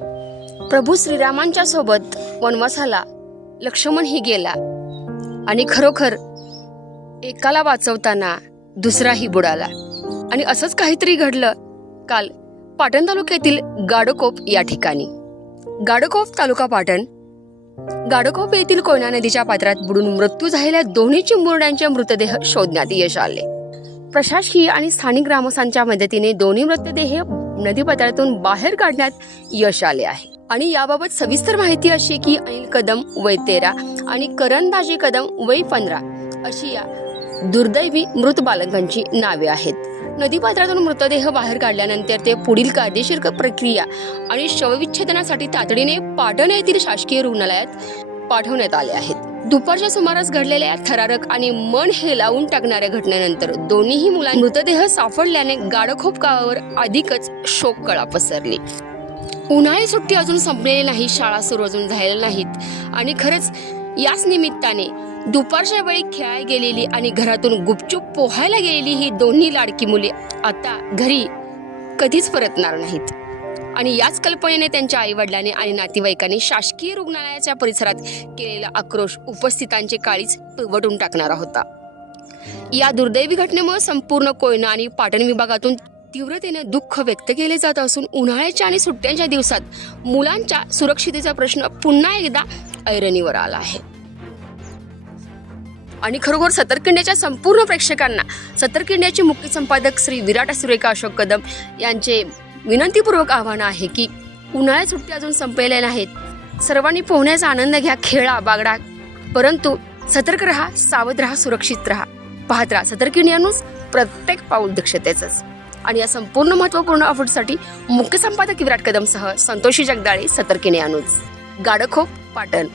प्रभू श्रीरामांच्या सोबत वनवासाला लक्ष्मणही गेला आणि खरोखर एकाला वाचवताना दुसराही बुडाला. आणि असंच काहीतरी घडलं काल पाटण तालुक्यातील गाडोकोप या ठिकाणी. गाडोकोप तालुका पाटण. गाडोकोप येथील कोयना नदीच्या पात्रात बुडून मृत्यू झालेल्या दोन्ही चिमुरड्यांचे मृतदेह शोधण्यात यश आले. प्रशासकीय आणि स्थानिक ग्रामस्थांच्या मदतीने दोन्ही मृतदेह नदीपात्रातून बाहेर काढण्यात यश आले आहे. आणि याबाबत सविस्तर माहिती अशी की अनिल कदम वय 13 आणि करणदाजी कदम वय 15 अशी या दुर्दैवी मृत बालकांची नावे आहेत. नदीपात्रातून मृतदेह बाहेर काढल्यानंतर ते पुढील कायदेशीर प्रक्रिया आणि शवविच्छेदनासाठी तातडीने पाटण येथील शासकीय रुग्णालयात पाठवण्यात आले आहेत. दुपारच्या सुमारास घडलेल्या थरारक आणि मन हेलावून टाकणाऱ्या घटनेनंतर दोन्हीही मुलांचे मृतदेह सापडल्याने गाडोकोप गावावर अधिकच शोककळा पसरली. उन्हाळी सुट्टी अजून संपलेली नाही, शाळा सुरू अजून झालेल्या नाहीत आणि खरंच याच निमित्ताने दुपारच्या वेळी खेळायला गेलेली आणि घरातून गुपचूप पोहायला गेलेली ही दोन्ही लाडकी मुले आता घरी कधीच परतणार नाहीत. आणि याच कल्पनेने त्यांच्या आईवडिलांनी आणि नातेवाईकांनी शासकीय रुग्णालयाच्या परिसरात केलेला आक्रोश उपस्थितांचे काळीच पिवटून टाकणारा होता. या दुर्दैवी घटनेमुळे संपूर्ण कोयना आणि पाटण विभागातून तीव्रतेने दुःख व्यक्त केले जात असून उन्हाळ्याच्या आणि सुट्ट्यांच्या दिवसात मुलांच्या सुरक्षितेचा प्रश्न पुन्हा एकदा ऐरणीवर आला आहे. आणि खरोखर सतर्क इंडियाच्या संपूर्ण प्रेक्षकांना सतर्क इंडियाचे मुख्य संपादक श्री विराट सुरेखा अशोक कदम यांचे विनंतीपूर्वक आव्हान आहे की उन्हाळ्यात सुट्टी अजून संपलेल्या नाहीत. सर्वांनी पोहण्याचा आनंद घ्या, खेळा, बागडा, परंतु सतर्क राहा, सावध राहा, सुरक्षित राहा. पाहत राहा सतर्क इंडिया न्यूज, प्रत्येक पाऊल दक्षतेचंच. आणि या संपूर्ण महत्त्वपूर्ण अपडेटसाठी मुख्य संपादक विराट कदमसह संतोषी जगदाळे, सतर्क इंडिया न्यूज, गाडोकोप, पाटण.